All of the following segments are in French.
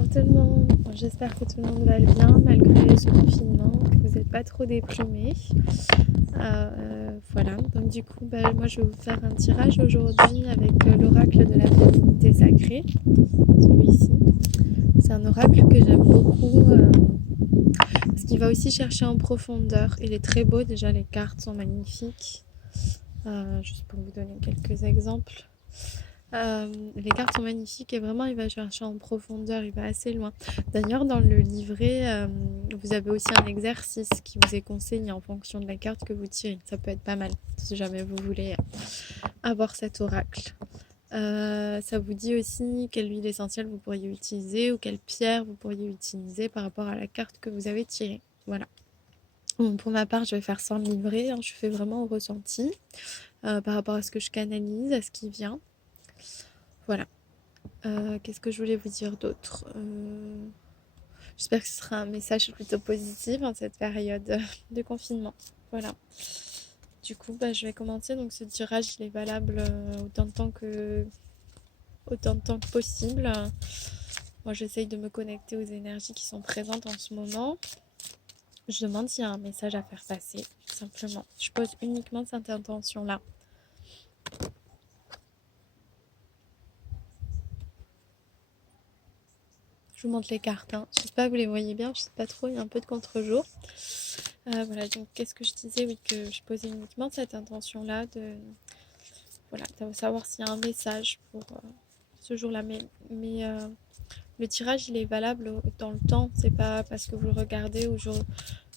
Bonjour tout le monde, bon, j'espère que tout le monde va bien malgré ce confinement, que vous n'êtes pas trop déprimés. Voilà, donc du coup moi je vais vous faire un tirage aujourd'hui avec l'oracle de la féminité sacrée, celui-ci. C'est un oracle que j'aime beaucoup parce qu'il va aussi chercher en profondeur. Il est très beau, déjà les cartes sont magnifiques. Juste pour vous donner quelques exemples. Les cartes sont magnifiques et vraiment il va chercher en profondeur, il va assez loin. D'ailleurs dans le livret, vous avez aussi un exercice qui vous est conseillé en fonction de la carte que vous tirez. Ça peut être pas mal si jamais vous voulez avoir cet oracle. Ça vous dit aussi quelle huile essentielle vous pourriez utiliser ou quelle pierre vous pourriez utiliser par rapport à la carte que vous avez tirée. Voilà. Bon, pour ma part, je vais faire sans le livret, je fais vraiment au ressenti par rapport à ce que je canalise, à ce qui vient. Voilà. Qu'est-ce que je voulais vous dire d'autre J'espère que ce sera un message plutôt positif en cette période de confinement. Voilà. Du coup, je vais commencer. Donc ce tirage, il est valable autant de temps que possible. Moi, j'essaye de me connecter aux énergies qui sont présentes en ce moment. Je demande s'il y a un message à faire passer, simplement. Je pose uniquement cette intention-là. Je vous montre les cartes. J'espère que vous les voyez bien. Je sais pas trop, il y a un peu de contre-jour. Voilà, donc qu'est-ce que je disais? Oui, que je posais uniquement cette intention-là de savoir s'il y a un message pour ce jour-là. Mais le tirage, il est valable dans le temps. C'est pas parce que vous le regardez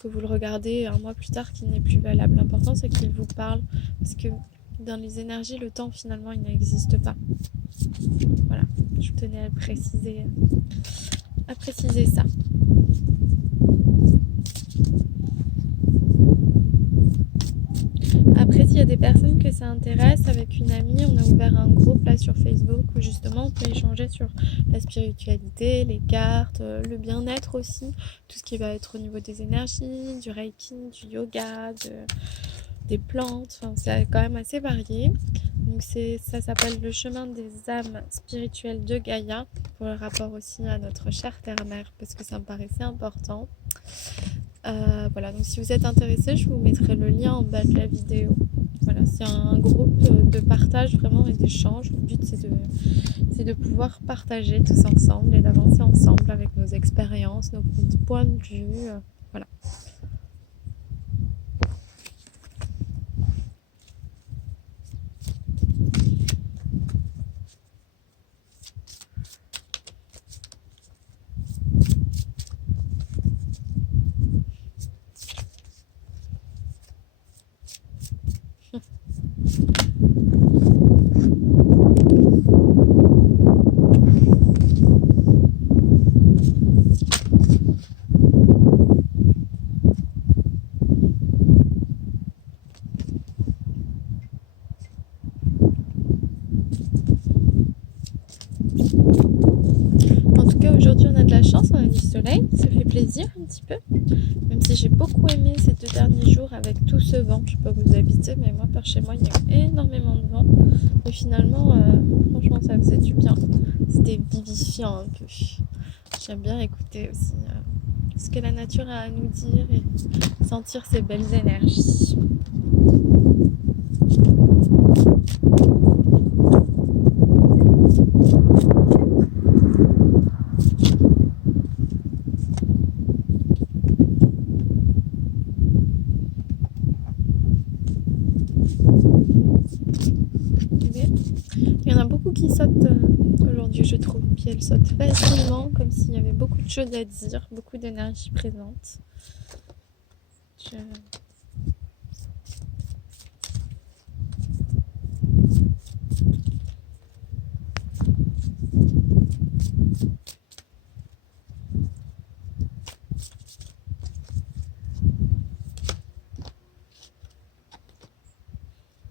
que vous le regardez un mois plus tard qu'il n'est plus valable. L'important, c'est qu'il vous parle. Parce que dans les énergies, le temps, finalement, il n'existe pas. Voilà, je tenais à préciser ça. Après, s'il y a des personnes que ça intéresse, avec une amie, on a ouvert un groupe là sur Facebook où justement on peut échanger sur la spiritualité, les cartes, le bien-être aussi, tout ce qui va être au niveau des énergies, du reiki, du yoga, des plantes, c'est quand même assez varié. Donc ça s'appelle le chemin des âmes spirituelles de Gaïa, pour le rapport aussi à notre chère terre-mère, parce que ça me paraissait important. Voilà, donc si vous êtes intéressé, je vous mettrai le lien en bas de la vidéo. Voilà, c'est un groupe de partage vraiment et d'échange. Le but c'est de pouvoir partager tous ensemble et d'avancer ensemble avec nos expériences, nos points de vue. Voilà. En tout cas, aujourd'hui, on a de la chance, on a du soleil, ça fait plaisir un petit peu. Même si j'ai beaucoup aimé ces 2 derniers jours avec tout ce vent, je sais pas où vous habitez, mais moi par chez moi, il y a eu énormément de vent. Et finalement, franchement, ça faisait du bien. C'était vivifiant un peu. J'aime bien écouter aussi ce que la nature a à nous dire et sentir ses belles énergies. Il y en a beaucoup qui sautent aujourd'hui, je trouve. Puis elles sautent facilement, comme s'il y avait beaucoup de choses à dire, beaucoup d'énergie présente. Il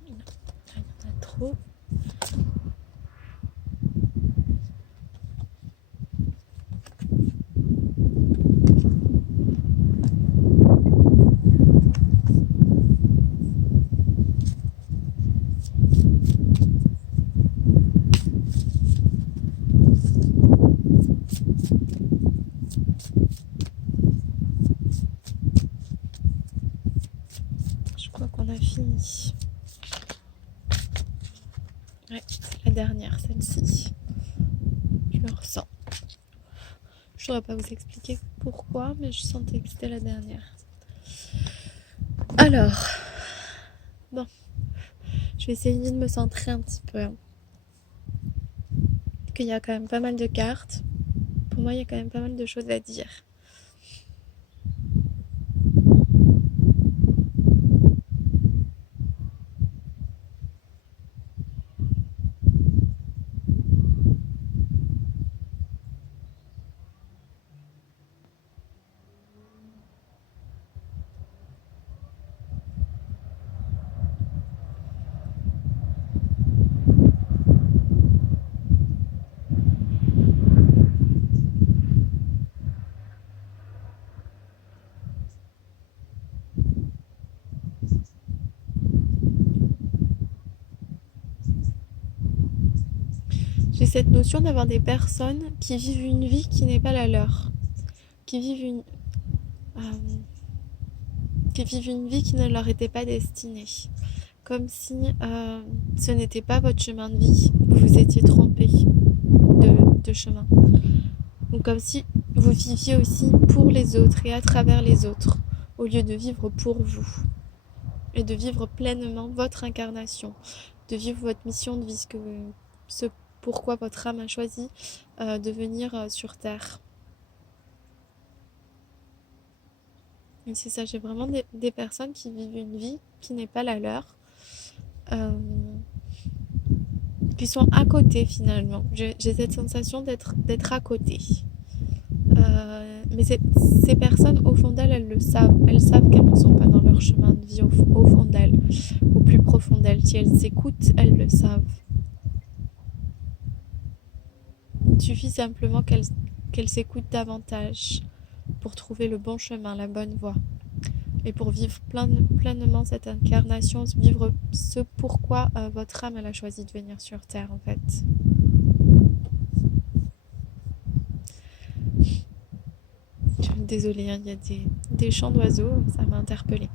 y en a trop. Je crois qu'on a fini. Ouais, c'est la dernière, celle-ci. Je le ressens. Je ne saurais pas vous expliquer pourquoi, mais je sentais que c'était la dernière. Alors, bon, je vais essayer de me centrer un petit peu. Qu'il y a quand même pas mal de cartes. Pour moi, il y a quand même pas mal de choses à dire. J'ai cette notion d'avoir des personnes qui vivent une vie qui n'est pas la leur. Qui vivent euh, qui vivent une vie qui ne leur était pas destinée. Comme si ce n'était pas votre chemin de vie. Vous vous étiez trompé de chemin. Donc comme si vous viviez aussi pour les autres et à travers les autres, au lieu de vivre pour vous. Et de vivre pleinement votre incarnation. De vivre votre mission de vie, ce pourquoi votre âme a choisi de venir sur Terre. Et c'est ça, j'ai vraiment des personnes qui vivent une vie qui n'est pas la leur, qui sont à côté finalement. J'ai cette sensation d'être à côté. Mais ces personnes, au fond d'elles, elles le savent. Elles savent qu'elles ne sont pas dans leur chemin de vie au fond d'elles, au plus profond d'elles. Si elles s'écoutent, elles le savent. Il suffit simplement qu'elles s'écoutent davantage pour trouver le bon chemin, la bonne voie. Et pour vivre pleinement cette incarnation, vivre ce pourquoi votre âme elle a choisi de venir sur Terre en fait. Désolée, hein, il y a des chants d'oiseaux, ça m'a interpellée.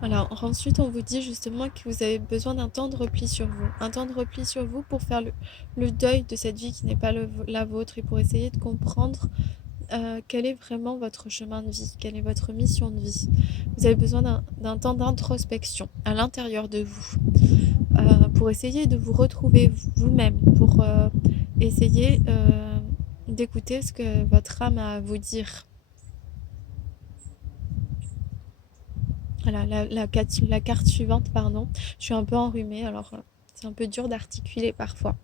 Alors ensuite on vous dit justement que vous avez besoin d'un temps de repli sur vous. Un temps de repli sur vous pour faire le deuil de cette vie qui n'est pas la vôtre et pour essayer de comprendre quel est vraiment votre chemin de vie, quelle est votre mission de vie. Vous avez besoin d'un temps d'introspection à l'intérieur de vous pour essayer de vous retrouver vous-même, pour essayer d'écouter ce que votre âme a à vous dire. Voilà, la carte suivante, pardon. Je suis un peu enrhumée, alors c'est un peu dur d'articuler parfois.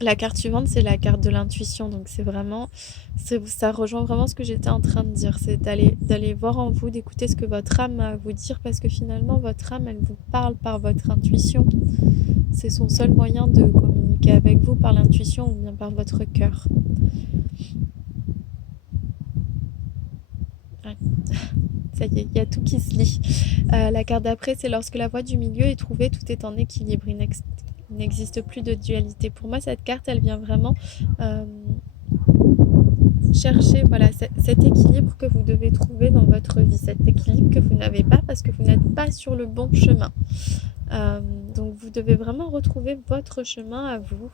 La carte suivante, c'est la carte de l'intuition. Donc c'est vraiment, ça rejoint vraiment ce que j'étais en train de dire. C'est d'aller voir en vous, d'écouter ce que votre âme a à vous dire, parce que finalement, votre âme, elle vous parle par votre intuition. C'est son seul moyen de communiquer avec vous, par l'intuition ou bien par votre cœur. Ouais. Ça y est, il y a tout qui se lie. La carte d'après, c'est lorsque la voie du milieu est trouvée, tout est en équilibre. Il n'existe plus de dualité. Pour moi, cette carte, elle vient vraiment chercher voilà, cet équilibre que vous devez trouver dans votre vie. Cet équilibre que vous n'avez pas parce que vous n'êtes pas sur le bon chemin. Donc vous devez vraiment retrouver votre chemin à vous.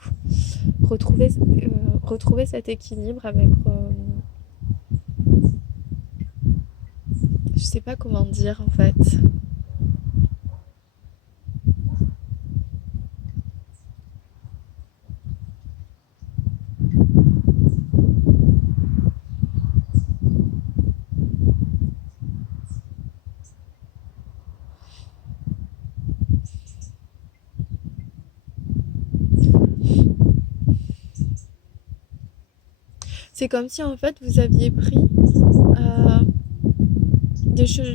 Retrouver cet équilibre avec... je sais pas comment dire en fait. C'est comme si en fait vous aviez pris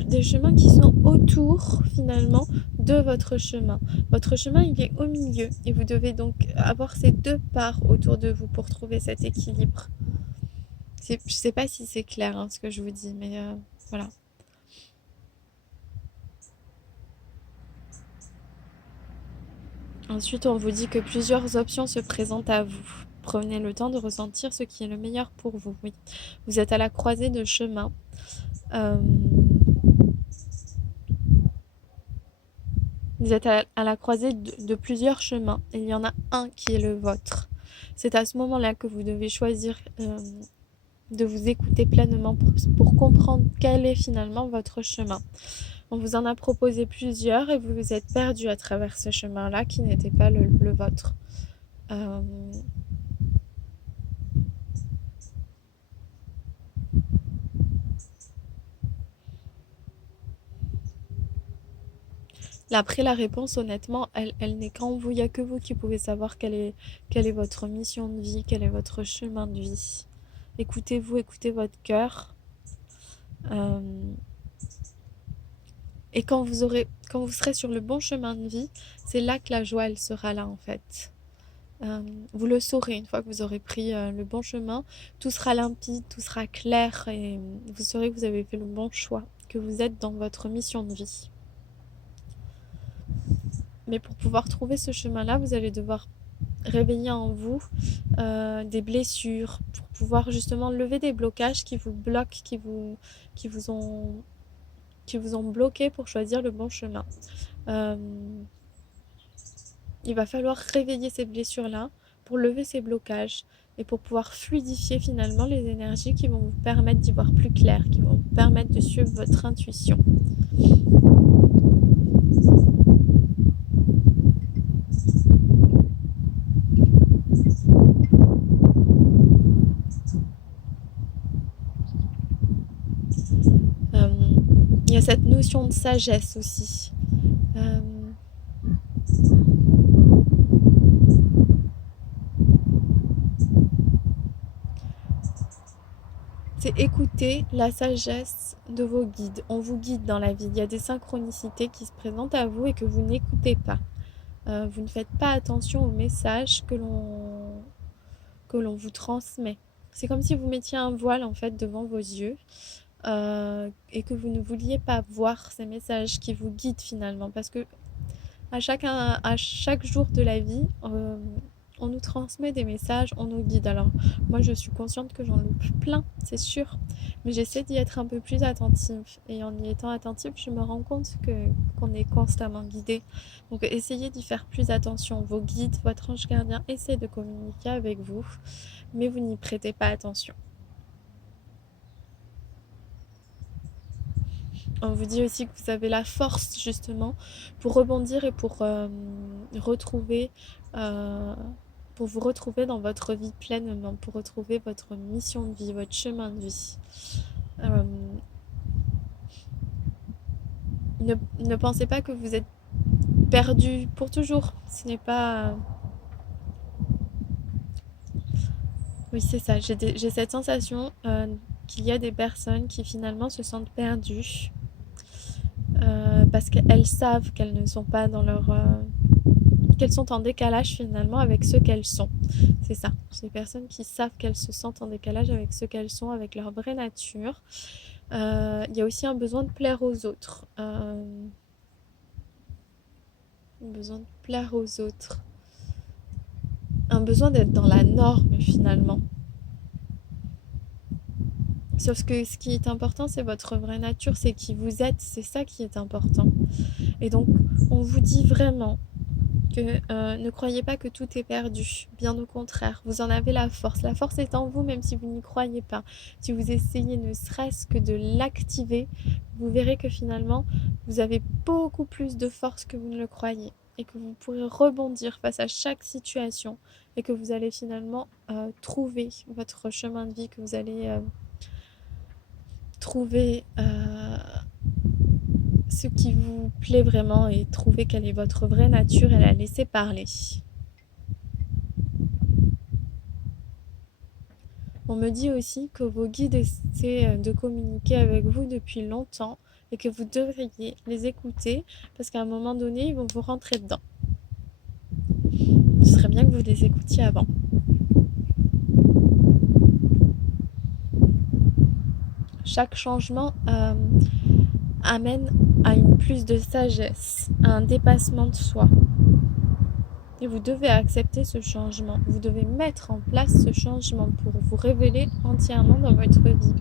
des chemins qui sont autour finalement de votre chemin. Votre chemin il est au milieu et vous devez donc avoir ces deux parts autour de vous pour trouver cet équilibre. Je sais pas si c'est clair hein, ce que je vous dis, mais voilà. Ensuite, on vous dit que plusieurs options se présentent à vous. Prenez le temps de ressentir ce qui est le meilleur pour vous. Oui. Vous êtes à la croisée de chemins. Euh, Vous êtes à la croisée de plusieurs chemins. Et il y en a un qui est le vôtre. C'est à ce moment-là que vous devez choisir de vous écouter pleinement pour comprendre quel est finalement votre chemin. On vous en a proposé plusieurs et vous vous êtes perdu à travers ce chemin-là qui n'était pas le vôtre. Euh, Après, la réponse, honnêtement, elle n'est qu'en vous. Il n'y a que vous qui pouvez savoir quelle est votre mission de vie, quel est votre chemin de vie. Écoutez-vous, écoutez votre cœur. Euh, et quand vous serez sur le bon chemin de vie, c'est là que la joie, elle sera là, en fait. Vous le saurez une fois que vous aurez pris le bon chemin. Tout sera limpide, tout sera clair et vous saurez que vous avez fait le bon choix, que vous êtes dans votre mission de vie. Mais pour pouvoir trouver ce chemin-là, vous allez devoir réveiller en vous des blessures pour pouvoir justement lever des blocages qui vous bloquent, qui vous ont, qui vous ont bloqué pour choisir le bon chemin. Euh, il va falloir réveiller ces blessures-là pour lever ces blocages et pour pouvoir fluidifier finalement les énergies qui vont vous permettre d'y voir plus clair, qui vont vous permettre de suivre votre intuition. Euh, il y a cette notion de sagesse aussi. Euh, c'est écouter la sagesse de vos guides. On vous guide dans la vie. Il y a des synchronicités qui se présentent à vous et que vous n'écoutez pas. Vous ne faites pas attention aux messages que l'on vous transmet. C'est comme si vous mettiez un voile en fait devant vos yeux et que vous ne vouliez pas voir ces messages qui vous guident finalement. Parce que à chaque jour de la vie, on nous transmet des messages, on nous guide. Alors moi je suis consciente que j'en loupe plein, c'est sûr, mais j'essaie d'y être un peu plus attentive. Et en y étant attentive, je me rends compte qu'on est constamment guidé. Donc essayez d'y faire plus attention. Vos guides, votre ange gardien essaie de communiquer avec vous, mais vous n'y prêtez pas attention. On vous dit aussi que vous avez la force justement pour rebondir et pour retrouver, euh, pour vous retrouver dans votre vie pleinement, pour retrouver votre mission de vie, votre chemin de vie. Euh, ne pensez pas que vous êtes perdu pour toujours. Ce n'est pas... Oui, c'est ça. J'ai cette sensation qu'il y a des personnes qui finalement se sentent perdues parce qu'elles savent qu'elles ne sont pas dans leur... qu'elles sont en décalage finalement avec ce qu'elles sont. C'est ça. C'est des personnes qui savent qu'elles se sentent en décalage avec ce qu'elles sont, avec leur vraie nature. Il y a aussi un besoin de plaire aux autres. Un besoin de plaire aux autres. Un besoin d'être dans la norme finalement. Sauf que ce qui est important, c'est votre vraie nature, c'est qui vous êtes, c'est ça qui est important. Et donc, on vous dit vraiment que ne croyez pas que tout est perdu. Bien au contraire, vous en avez la force. La force est en vous, même si vous n'y croyez pas. Si vous essayez ne serait-ce que de l'activer, vous verrez que finalement, vous avez beaucoup plus de force que vous ne le croyez. Et que vous pourrez rebondir face à chaque situation. Et que vous allez finalement trouver votre chemin de vie, que vous allez trouver ce qui vous plaît vraiment et trouver quelle est votre vraie nature et la laisser parler. On me dit aussi que vos guides essaient de communiquer avec vous depuis longtemps et que vous devriez les écouter parce qu'à un moment donné, ils vont vous rentrer dedans. Ce serait bien que vous les écoutiez avant. Chaque changement amène à une plus de sagesse, à un dépassement de soi. Et vous devez accepter ce changement. Vous devez mettre en place ce changement pour vous révéler entièrement dans votre vie.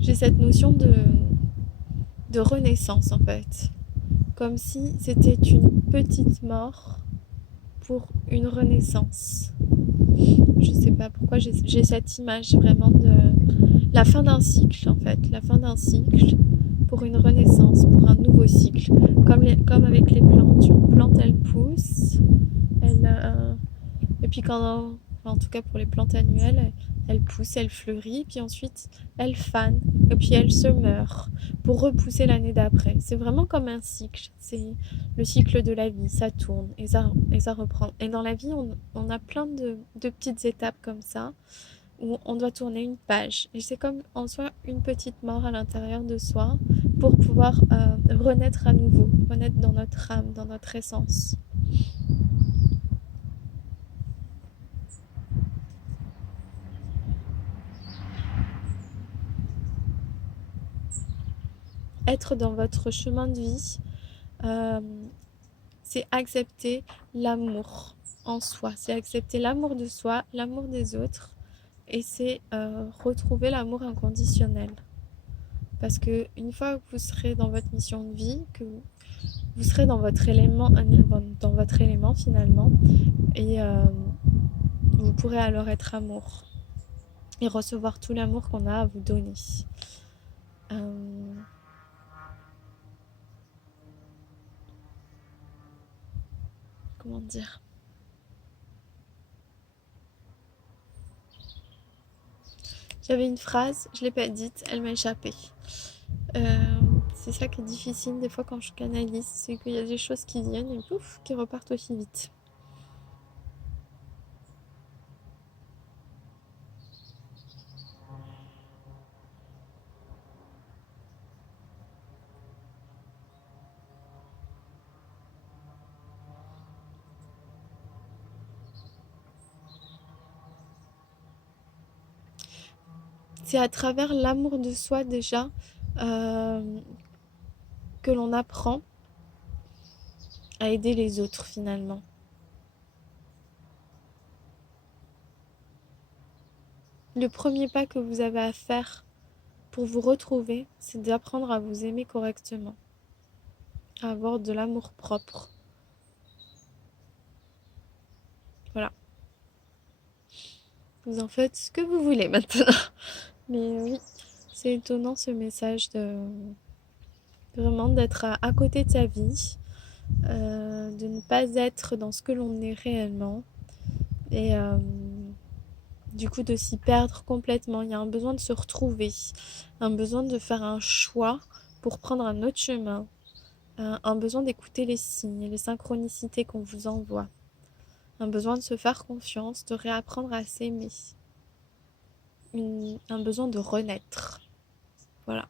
J'ai cette notion de renaissance en fait. Comme si c'était une petite mort pour une renaissance. Je sais pas pourquoi j'ai cette image vraiment de la fin d'un cycle en fait. La fin d'un cycle pour une renaissance, pour un nouveau cycle. Comme avec les plantes. Une plante elle pousse, et puis en tout cas pour les plantes annuelles, elle pousse, elle fleurit, puis ensuite elle fane, et puis elle se meurt pour repousser l'année d'après. C'est vraiment comme un cycle. C'est le cycle de la vie, ça tourne et ça reprend. Et dans la vie, on a plein de petites étapes comme ça où on doit tourner une page. Et c'est comme en soi une petite mort à l'intérieur de soi pour pouvoir renaître à nouveau, renaître dans notre âme, dans notre essence. Être dans votre chemin de vie, euh, c'est accepter l'amour en soi, c'est accepter l'amour de soi, l'amour des autres, et c'est retrouver l'amour inconditionnel. Parce que une fois que vous serez dans votre mission de vie, que vous serez dans votre élément finalement, et vous pourrez alors être amour et recevoir tout l'amour qu'on a à vous donner. Comment dire? J'avais une phrase, je ne l'ai pas dite, elle m'a échappé. C'est ça qui est difficile des fois quand je canalise, c'est qu'il y a des choses qui viennent et pouf, qui repartent aussi vite. C'est à travers l'amour de soi déjà que l'on apprend à aider les autres finalement. Le premier pas que vous avez à faire pour vous retrouver, c'est d'apprendre à vous aimer correctement, à avoir de l'amour propre. Voilà. Vous en faites ce que vous voulez maintenant. Mais oui, c'est étonnant ce message de vraiment d'être à côté de sa vie, de ne pas être dans ce que l'on est réellement et du coup de s'y perdre complètement. Il y a un besoin de se retrouver, un besoin de faire un choix pour prendre un autre chemin, un besoin d'écouter les signes et les synchronicités qu'on vous envoie, un besoin de se faire confiance, de réapprendre à s'aimer, un besoin de renaître. Voilà.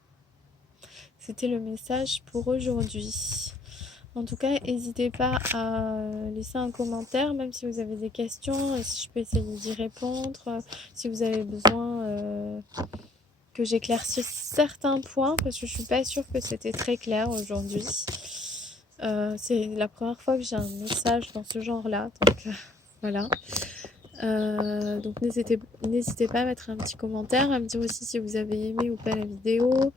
C'était le message pour aujourd'hui. En tout cas, n'hésitez pas à laisser un commentaire, même si vous avez des questions, et si je peux essayer d'y répondre, si vous avez besoin que j'éclaircisse certains points, parce que je suis pas sûre que c'était très clair aujourd'hui. C'est la première fois que j'ai un message dans ce genre-là, donc voilà. Donc n'hésitez pas à mettre un petit commentaire, à me dire aussi si vous avez aimé ou pas la vidéo,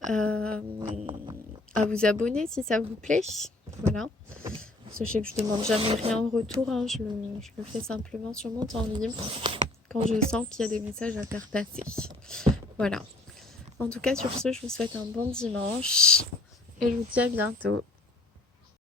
à vous abonner si ça vous plaît. Voilà. Sachez que je demande jamais rien en retour, hein. Je le fais simplement sur mon temps libre quand je sens qu'il y a des messages à faire passer. Voilà. En tout cas, sur ce, je vous souhaite un bon dimanche et je vous dis à bientôt.